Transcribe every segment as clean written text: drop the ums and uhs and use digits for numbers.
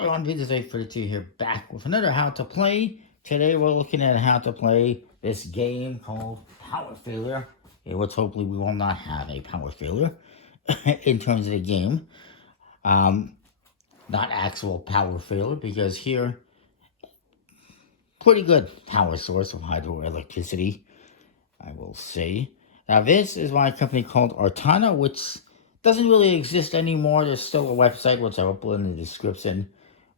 Hello everyone, Videos842 here, back with another How to Play. Today we're looking at how to play this game called Power Failure. Which hopefully we will not have a power failure in terms of the game. Not actual power failure, because here, pretty good power source of hydroelectricity, I will say. Now this is by a company called Artana, which doesn't really exist anymore. There's still a website, which I'll put in the description.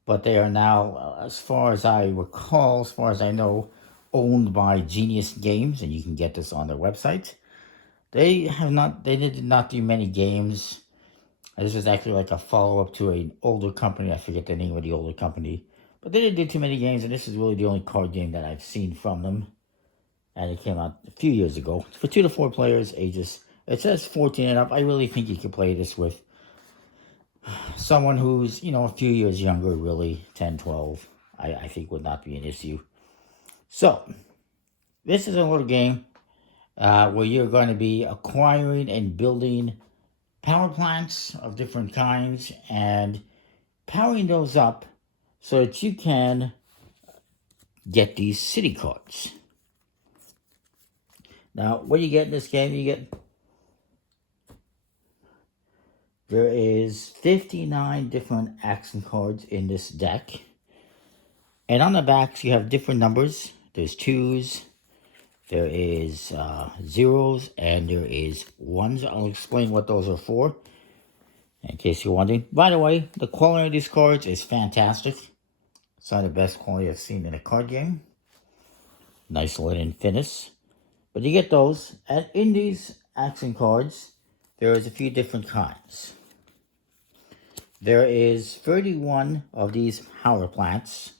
But they are now, as far as I recall, as far as I know, owned by Genius Games, and you can get this on their website. They did not do many games. This was actually like a follow-up to an older company. I forget the name of the older company. But they didn't do too many games, and this is really the only card game that I've seen from them. And it came out a few years ago. It's for 2 to 4 players, ages. It says 14 and up. I really think you could play this with someone who's, a few years younger, really, 10, 12, I think would not be an issue. So, this is a little game where you're going to be acquiring and building power plants of different kinds and powering those up so that you can get these city cards. Now, what do you get in this game? There is 59 different action cards in this deck. And on the backs, you have different numbers. There's 2s, there is 0s, and there is 1s. I'll explain what those are for, in case you're wondering. By the way, the quality of these cards is fantastic. It's not the best quality I've seen in a card game. Nice linen finish. But you get those. And in these action cards, there is a few different kinds. There is 31 of these power plants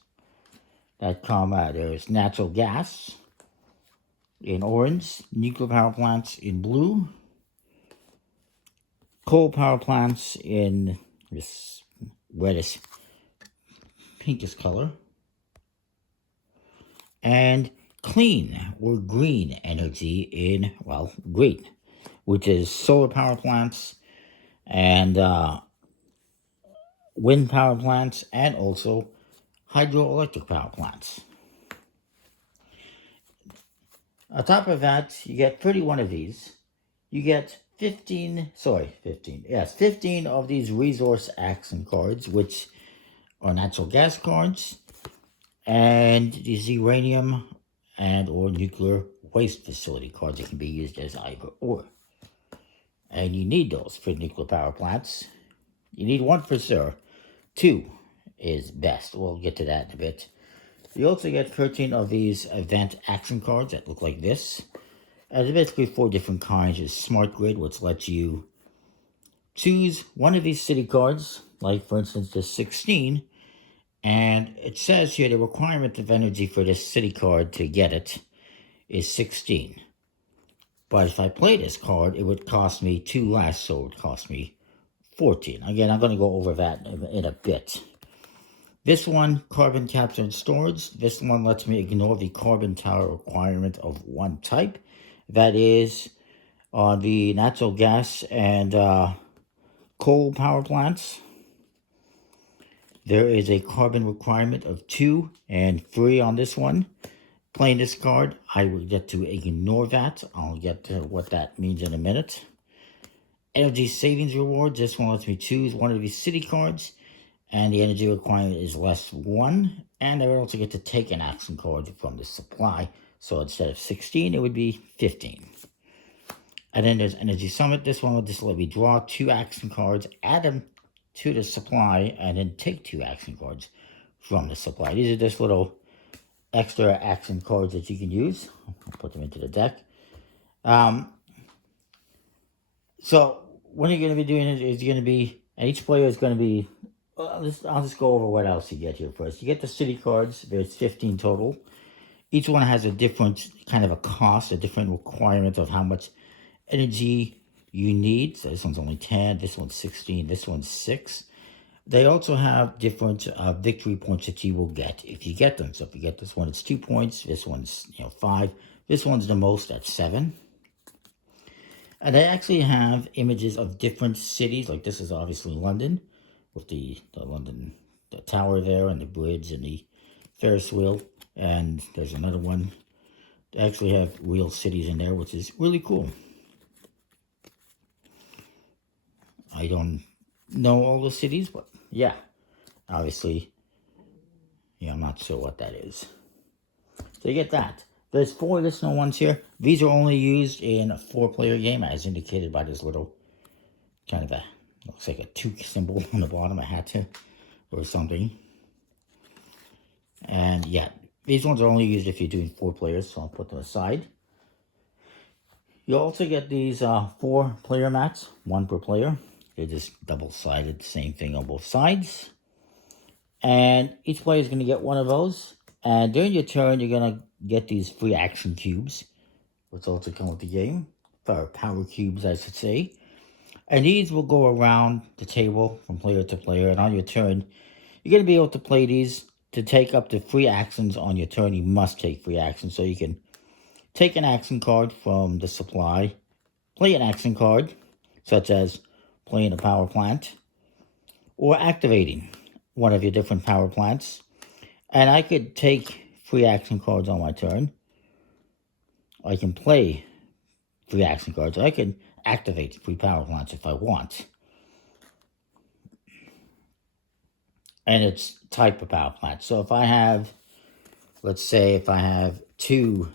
that come out. There's natural gas in orange, nuclear power plants in blue, coal power plants in this reddish pinkish color, and clean or green energy in, green, which is solar power plants and wind power plants, and also hydroelectric power plants. On top of that, you get 31 of these. You get 15 of these resource action cards, which are natural gas cards, and these uranium and or nuclear waste facility cards that can be used as either or. And you need those for nuclear power plants. You need 1 for sure. 2 is best. We'll get to that in a bit. You also get 13 of these event action cards that look like this. And there's basically 4 different kinds. There's Smart Grid, which lets you choose one of these city cards, like for instance the 16. And it says here the requirement of energy for this city card to get it is 16. But if I play this card, it would cost me 2 less, so it would cost me 14. Again, I'm going to go over that in a bit. This one, carbon capture and storage. This one lets me ignore the carbon tower requirement of 1 type. That is on the natural gas and coal power plants. There is a carbon requirement of 2 and 3 on this one. Playing this card, I will get to ignore that. I'll get to what that means in a minute. Energy savings rewards. This one lets me choose one of these city cards, and the energy requirement is less 1. And I would also get to take an action card from the supply. So instead of 16, it would be 15. And then there's Energy Summit. This one will just let me draw 2 action cards, add them to the supply, and then take 2 action cards from the supply. These are just little extra action cards that you can use. I'll put them into the deck. So what you're going to be doing is going to be, and each player is going to be, I'll just go over what else you get here first. You get the city cards. There's 15 total. Each one has a different kind of a cost, a different requirement of how much energy you need. So this one's only 10, this one's 16, this one's 6. They also have different victory points that you will get if you get them. So if you get this one, it's 2 points. This one's 5. This one's the most at 7. And they actually have images of different cities. Like this is obviously London with the tower there, and the bridge, and the Ferris wheel. And there's another one. They actually have real cities in there, which is really cool. I don't know all the cities, but yeah, obviously, yeah, I'm not sure what that is. So you get that. There's 4 additional ones here. These are only used in a 4-player game, as indicated by this little kind of a, looks like a toque symbol on the bottom, a hat or something. And yeah, these ones are only used if you're doing 4 players, so I'll put them aside. You also get these 4-player mats, 1 per player. They're just double-sided, same thing on both sides. And each player is going to get 1 of those. And during your turn, you're going to get these free action cubes, which also come with the game. Or power cubes, I should say. And these will go around the table from player to player. And on your turn, you're going to be able to play these to take up to 3 actions on your turn. You must take 3 actions. So you can take an action card from the supply, play an action card, such as playing a power plant, or activating one of your different power plants. And I could take 3 action cards on my turn. I can play 3 action cards. I can activate 3 power plants if I want. And it's type of power plant. So if I have, let's say if I have 2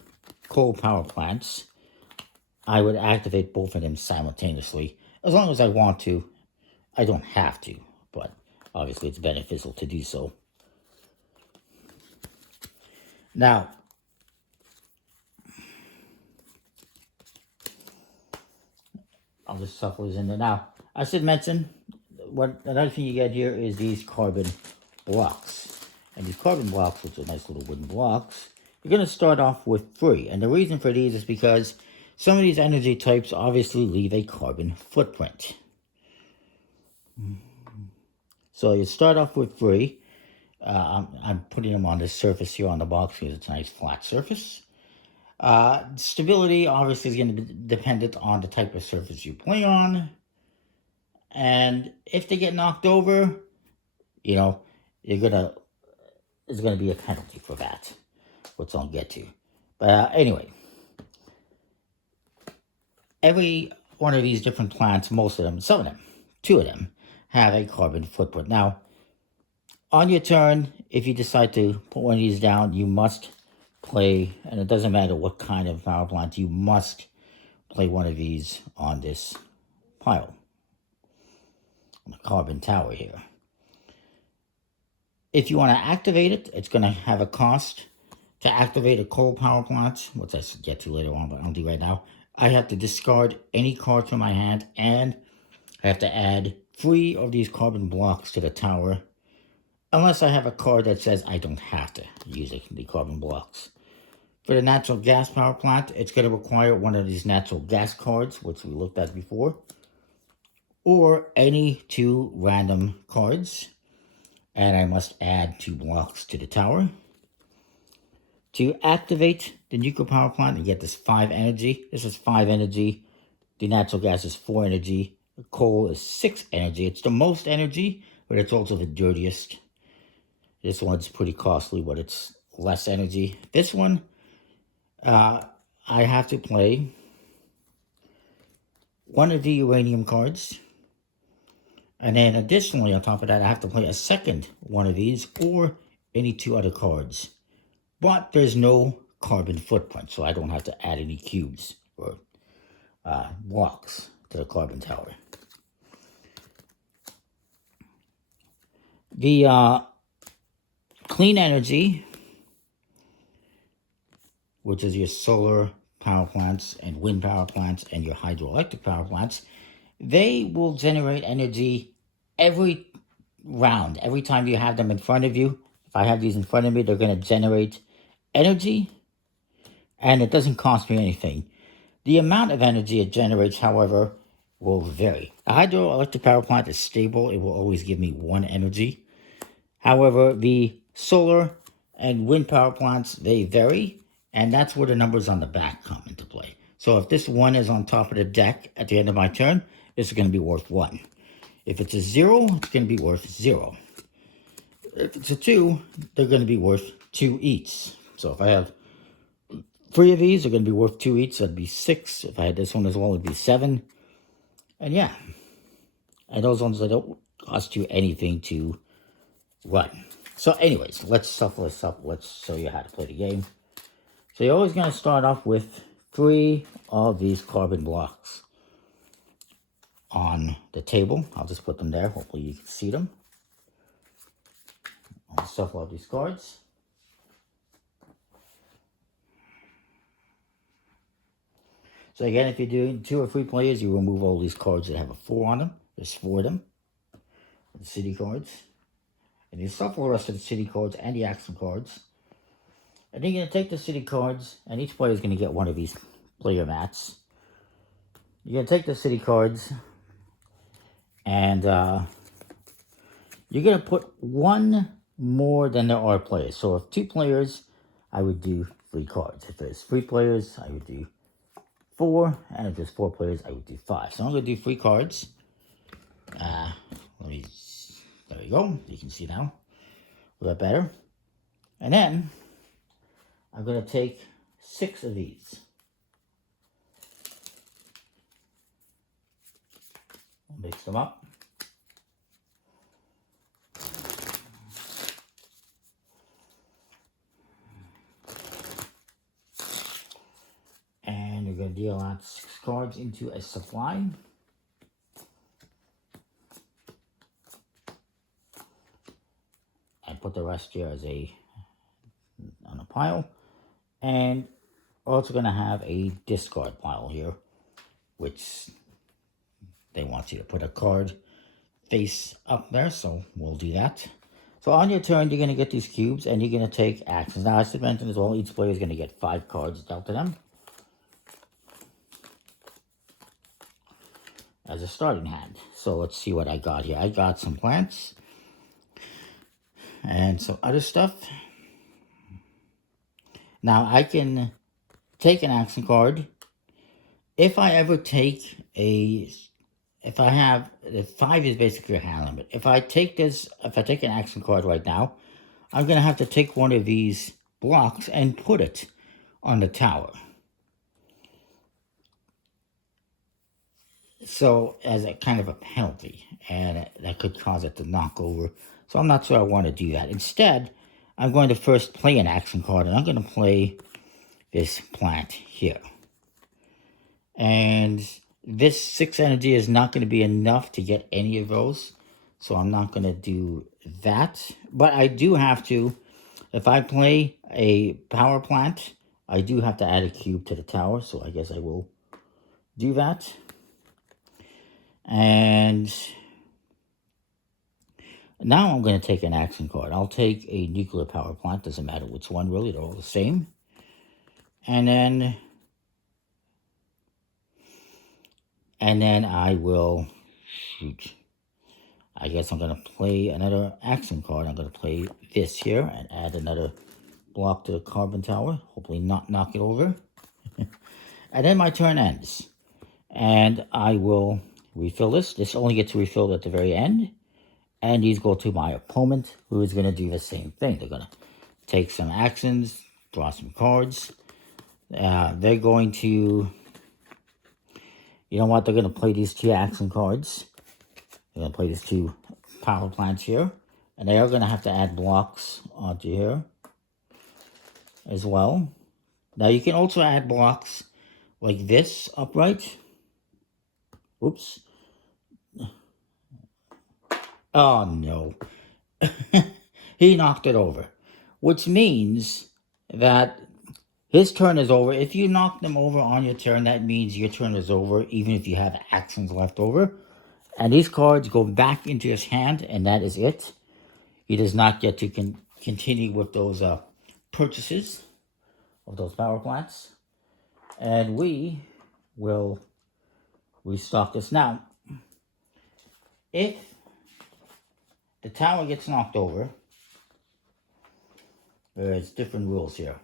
coal power plants, I would activate both of them simultaneously. As long as I want to. I don't have to, but obviously it's beneficial to do so. Now, I'll just shuffle these in there. Now, I should mention, another thing you get here is these carbon blocks. And these carbon blocks, which are nice little wooden blocks, you're going to start off with 3. And the reason for these is because some of these energy types obviously leave a carbon footprint. So you start off with 3. I'm putting them on this surface here on the box because it's a nice flat surface. Stability obviously is going to be dependent on the type of surface you play on. And if they get knocked over, you know, there's going to be a penalty for that, which I'll get to. But anyway, every one of these different plants, most of them, some of them, 2 of them, have a carbon footprint. Now, on your turn, if you decide to put one of these down, you must play, and it doesn't matter what kind of power plant, you must play one of these on this pile, on the carbon tower here. If you want to activate it, it's going to have a cost. To activate a coal power plant, which I should get to later on, but I'll do right now, I have to discard any card from my hand, and I have to add 3 of these carbon blocks to the tower, unless I have a card that says I don't have to use the carbon blocks. For the natural gas power plant, it's going to require one of these natural gas cards, which we looked at before, or any 2 random cards, and I must add 2 blocks to the tower. To activate the nuclear power plant, you get this 5 energy. This is 5 energy. The natural gas is 4 energy. The coal is 6 energy. It's the most energy, but it's also the dirtiest. This one's pretty costly, but it's less energy. This one, I have to play one of the uranium cards. And then additionally, on top of that, I have to play a second one of these or any 2 other cards. But there's no carbon footprint, so I don't have to add any cubes or blocks to the carbon tower. The clean energy, which is your solar power plants and wind power plants and your hydroelectric power plants, they will generate energy every round. Every time you have them in front of you, if I have these in front of me, they're going to generate energy, and it doesn't cost me anything. The amount of energy it generates, however, will vary. A hydroelectric power plant is stable. It will always give me 1 energy. However, the solar and wind power plants, they vary, and that's where the numbers on the back come into play. So if this 1 is on top of the deck at the end of my turn, this is going to be worth 1. If it's a 0, it's going to be worth 0. If it's a 2, they're going to be worth 2 each. So if I have 3 of these, they're going to be worth 2 each. So that'd be 6. If I had this one as well, it'd be 7. And yeah. And those ones that don't cost you anything to run. So anyways, let's shuffle this up. Let's show you how to play the game. So you're always going to start off with 3 of these carbon blocks on the table. I'll just put them there. Hopefully you can see them. I'll shuffle out these cards. So again, if you're doing 2 or 3 players, you remove all these cards that have a 4 on them. There's 4 of them. The city cards. And you shuffle the rest of the city cards and the action cards. And then you're going to take the city cards, and each player is going to get one of these player mats. You're going to take the city cards, and you're going to put 1 more than there are players. So if 2 players, I would do 3 cards. If there's 3 players, I would do 4. And if there's 4 players, I would do 5. So I'm going to do 3 cards. There we go. You can see now. A little bit better. And then I'm going to take 6 of these. Mix them up. And you're going to deal out 6 cards into a supply. And put the rest here as on a pile. And we're also going to have a discard pile here, which they want you to put a card face up there, so we'll do that. So on your turn, you're going to get these cubes, and you're going to take actions. Now, as I mentioned as well, each player is going to get 5 cards dealt to them as a starting hand. So let's see what I got here. I got some plants and some other stuff. Now, I can take an action card. If I ever take if I have, 5 is basically a hand limit. If I take an action card right now, I'm going to have to take one of these blocks and put it on the tower. So, as a kind of a penalty, and that could cause it to knock over. So I'm not sure I want to do that. Instead, I'm going to first play an action card, and I'm going to play this plant here. And this 6 energy is not going to be enough to get any of those. So I'm not going to do that. But I do have to, if I play a power plant, I do have to add a cube to the tower. So I guess I will do that. And now I'm going to take an action card. I'll take a nuclear power plant. Doesn't matter which one, really. They're all the same. And then I will, shoot, I guess I'm going to play another action card. I'm going to play this here and add another block to the carbon tower. Hopefully not knock it over. And then my turn ends. And I will refill this. This only gets refilled at the very end. And these go to my opponent, who is going to do the same thing. They're going to take some actions, draw some cards. They're going to, you know what, they're going to play these 2 action cards. They're going to play these 2 power plants here. And they are going to have to add blocks onto here as well. Now you can also add blocks like this upright. Oops. Oh no. He knocked it over. Which means that his turn is over. If you knock them over on your turn, that means your turn is over, even if you have actions left over. And these cards go back into his hand, and that is it. He does not get to continue with those purchases of those power plants. And we will restock this. Now, if the tower gets knocked over, there's different rules here.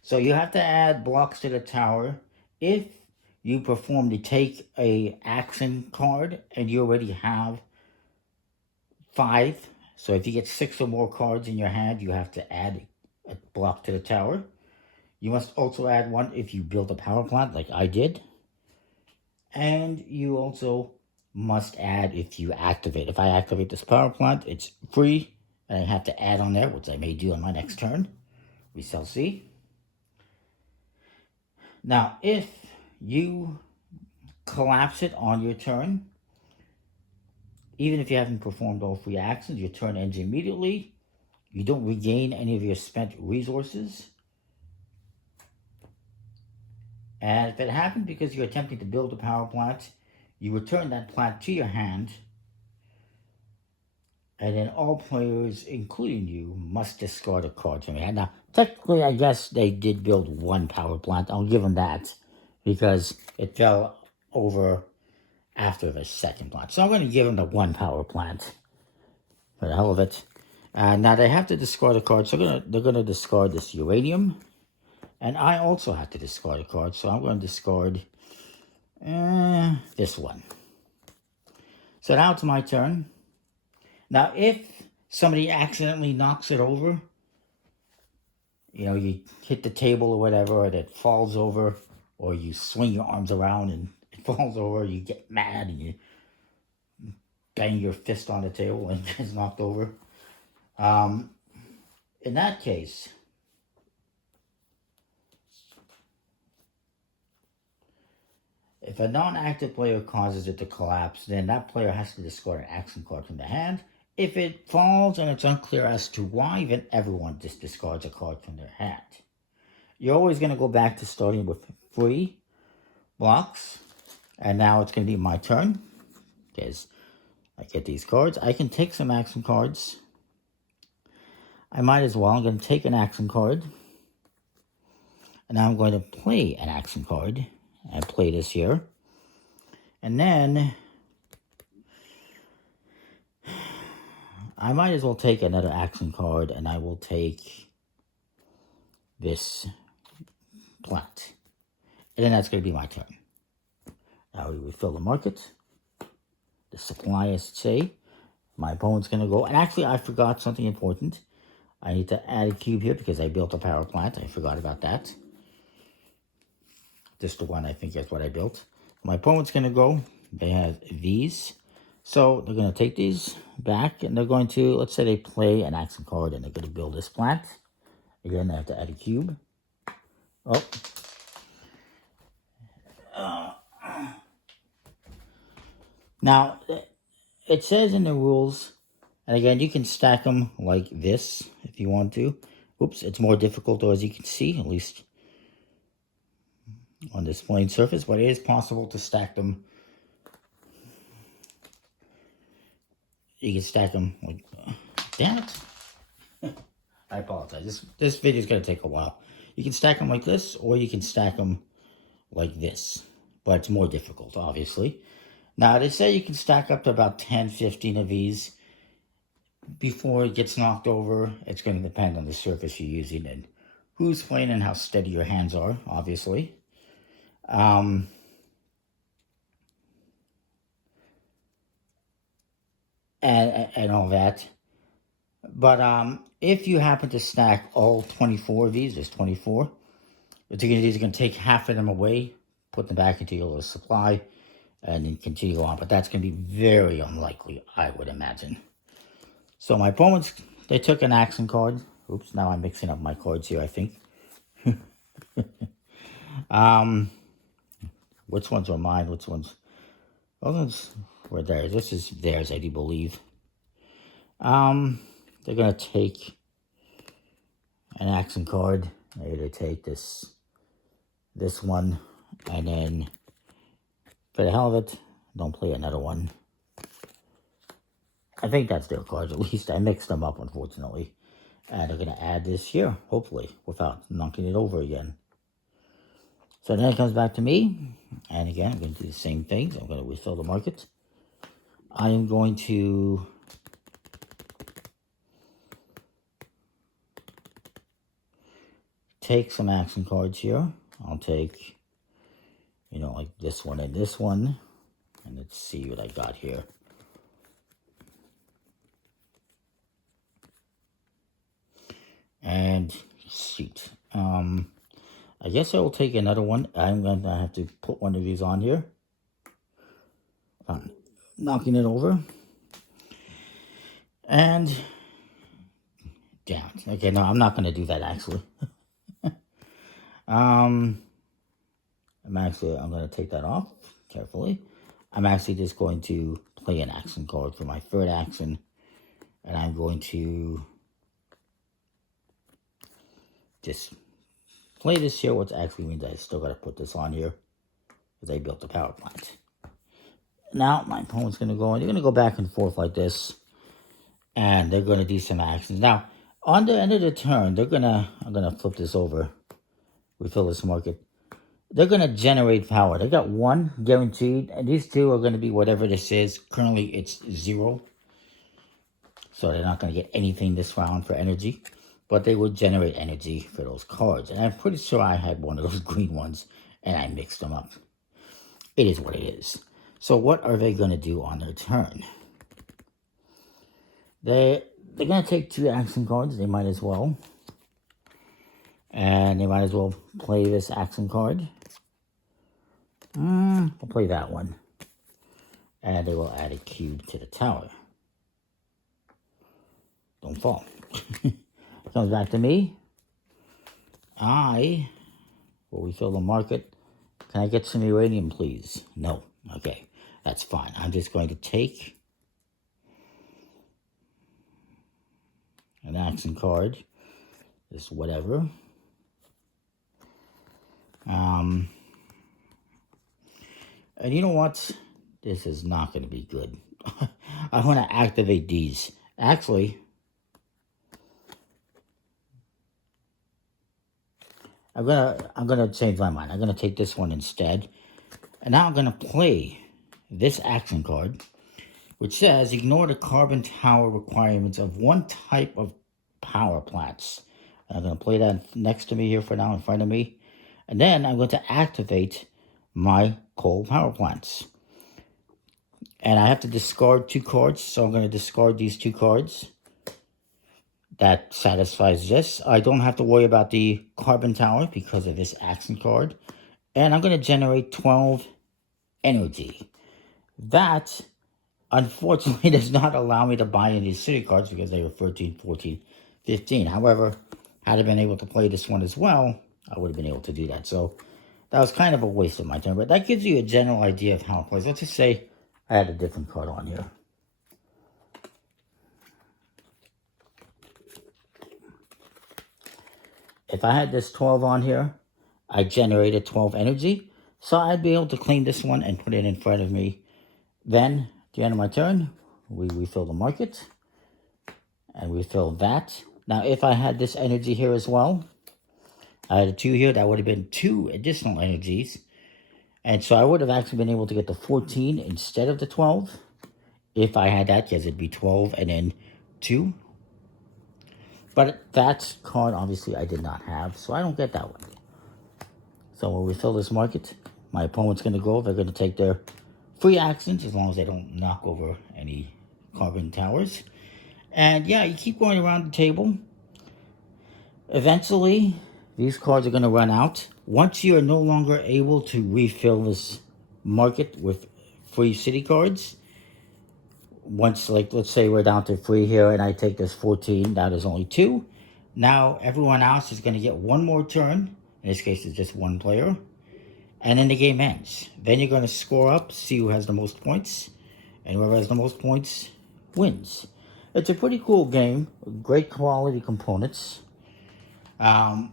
So you have to add blocks to the tower if you perform to take a action card and you already have 5. So if you get 6 or more cards in your hand, you have to add a block to the tower. You must also add one if you build a power plant like I did. And you also must add if you activate. If I activate this power plant, it's free. And I have to add on there, which I may do on my next turn. We shall see. Now, if you collapse it on your turn, even if you haven't performed all 3 actions, your turn ends immediately. You don't regain any of your spent resources. And if it happened because you're attempting to build a power plant, you return that plant to your hand. And then all players, including you, must discard a card from your hand. Now, technically, I guess they did build 1 power plant. I'll give them that because it fell over after the 2nd plant. So I'm going to give them the 1 power plant for the hell of it. Now they have to discard a card, so they're going to discard this uranium. And I also have to discard a card, so I'm going to discard this one. So now it's my turn. Now, if somebody accidentally knocks it over, you know, you hit the table or whatever, and it falls over, or you swing your arms around and it falls over, you get mad and you bang your fist on the table and it gets knocked over. In that case, if a non-active player causes it to collapse, then that player has to discard an action card from the hand. If it falls and it's unclear as to why, then everyone just discards a card from their hand. You're always going to go back to starting with 3 blocks. And now it's going to be my turn, because I get these cards. I can take some action cards. I might as well. I'm going to take an action card. And now I'm going to play an action card. I play this here. And then I might as well take another action card, and I will take this plant. And then that's going to be my turn. Now we refill the market. The supply, I should say. My opponent's going to go. And actually, I forgot something important. I need to add a cube here because I built a power plant. I forgot about that. Just the one, I think, is what I built. My opponent's going to go. They have these. So they're going to take these back, and they're going to, let's say they play an action card, and they're going to build this plant. Again, I have to add a cube. Oh. Now, it says in the rules, and again, you can stack them like this if you want to. Oops, it's more difficult, though, as you can see, at least on this plain surface, but it is possible to stack them. You can stack them like, damn it. I apologize. This video is going to take a while. You can stack them like this, or you can stack them like this, but it's more difficult, obviously. Now, they say you can stack up to about 10, 15 of these before it gets knocked over. It's going to depend on the surface you're using and who's playing and how steady your hands are, obviously. And all that. But if you happen to stack all 24 of these, there's 24, what you're going to do is you're going to take half of them away, put them back into your little supply, and then continue on. But that's going to be very unlikely, I would imagine. So my opponents, they took an action card. Oops, now I'm mixing up my cards here, I think. Which ones are mine? Which ones? Those ones were theirs. This is theirs, I do believe. They're going to take an action card. They're going to take this one, and then for the hell of it, don't play another one. I think that's their cards, at least. I mixed them up, unfortunately. And they're going to add this here, hopefully, without knocking it over again. So then it comes back to me. And again, I'm going to do the same things. I'm going to refill the market. I am going to take some action cards here. I'll take, you know, like this one and this one. And let's see what I got here. shoot. I guess I will take another one. I'm going to have to put one of these on here. Knocking it over. And down. Okay, no, I'm not going to do that actually. I'm going to take that off carefully. I'm actually just going to play an action card for my third action. And I'm going to just play this here, which actually means I still got to put this on here because I built the power plant. Now my opponent's going to go, and they're going to go back and forth like this, and they're going to do some actions. Now, on the end of the turn, I'm going to flip this over, refill this market. They're going to generate power. They got one guaranteed, and these two are going to be whatever this is. Currently, it's 0. So they're not going to get anything this round for energy, but they will generate energy for those cards. And I'm pretty sure I had one of those green ones, and I mixed them up. It is what it is. So what are they going to do on their turn? They're going to take 2 action cards. They might as well. And they might as well play this action card. We'll play that one. And they will add a cube to the tower. Don't fall. Comes back to me. I will refill the market. Can I get some uranium, please? No. Okay. That's fine. I'm just going to take an action card. Just whatever. And you know what? This is not going to be good. I want to activate these. Actually, I'm gonna change my mind. I'm gonna take this one instead. And now I'm gonna play this action card, which says ignore the carbon tower requirements of one type of power plants. And I'm gonna play that next to me here for now in front of me. And then I'm going to activate my coal power plants. And I have to discard 2 cards, so I'm going to discard these 2 cards. That satisfies this. I don't have to worry about the carbon tower because of this action card. And I'm going to generate 12 energy. That, unfortunately, does not allow me to buy any city cards because they were 13, 14, 15. However, had I been able to play this one as well, I would have been able to do that. So that was kind of a waste of my turn. But that gives you a general idea of how it plays. Let's just say I had a different card on here. If I had this 12 on here, I generated 12 energy. So I'd be able to clean this one and put it in front of me. Then, at the end of my turn, we refill the market. And refill that. Now, if I had this energy here as well, I had a 2 here, that would have been 2 additional energies. And so I would have actually been able to get the 14 instead of the 12. If I had that, because it'd be 12 and then 2. But that card, obviously, I did not have, so I don't get that one. So we'll refill this market. My opponent's going to go. They're going to take their free actions, as long as they don't knock over any carbon towers. And yeah, you keep going around the table. Eventually, these cards are going to run out. Once you are no longer able to refill this market with free city cards, once, like, let's say we're down to 3 here and I take this 14, that is only 2. Now, everyone else is going to get one more turn. In this case, it's just 1 player. And then the game ends. Then you're going to score up, see who has the most points. And whoever has the most points wins. It's a pretty cool game. Great quality components. I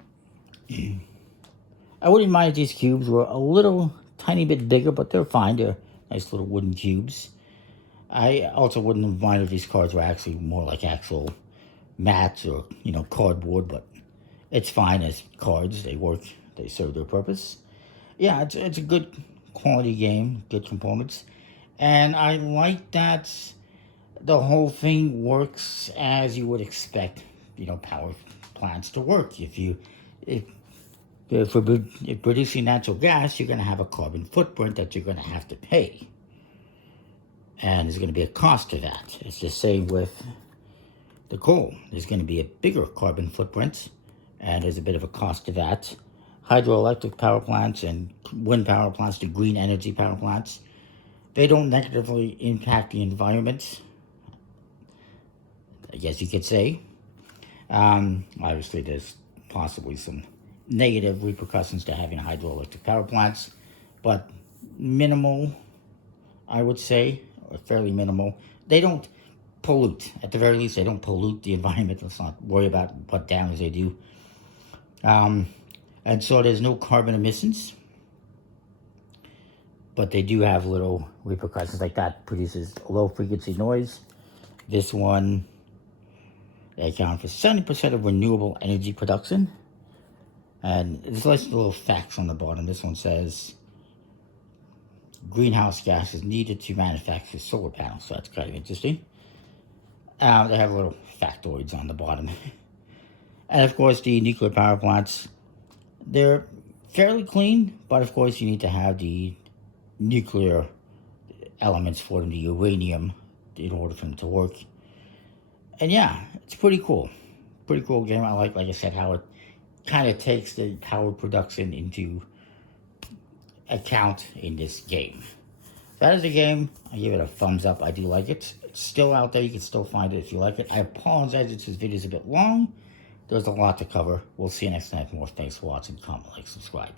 wouldn't mind if these cubes were a little tiny bit bigger, but they're fine. They're nice little wooden cubes. I also wouldn't have minded if these cards were actually more like actual mats or, you know, cardboard, but it's fine as cards. They work, they serve their purpose. Yeah, it's a good quality game, good components. And I like that the whole thing works as you would expect, you know, power plants to work. If producing natural gas, you're going to have a carbon footprint that you're going to have to pay. And there's going to be a cost to that. It's the same with the coal. There's going to be a bigger carbon footprint and there's a bit of a cost to that. Hydroelectric power plants and wind power plants, the green energy power plants, they don't negatively impact the environment, I guess you could say. Obviously, there's possibly some negative repercussions to having hydroelectric power plants, but minimal, I would say, or fairly minimal. They don't pollute. At the very least, they don't pollute the environment. Let's not worry about what damage they do. And so there's no carbon emissions, but they do have little repercussions. Like that produces low frequency noise. This one, they account for 70% of renewable energy production. And there's lots of little facts on the bottom. This one says greenhouse gas is needed to manufacture solar panels. So that's kind of interesting. They have little factoids on the bottom. And of course, the nuclear power plants, they're fairly clean, but of course, you need to have the nuclear elements for them, the uranium, in order for them to work. And yeah, it's pretty cool. Pretty cool game. I like I said, how it kind of takes the power production into account in this game. That is a game. I give it a thumbs up. I do like it. It's still out there. You can still find it if you like it. I apologize if this video is a bit long. There's a lot to cover. We'll see you next time for more. Thanks for watching. Comment, like, subscribe.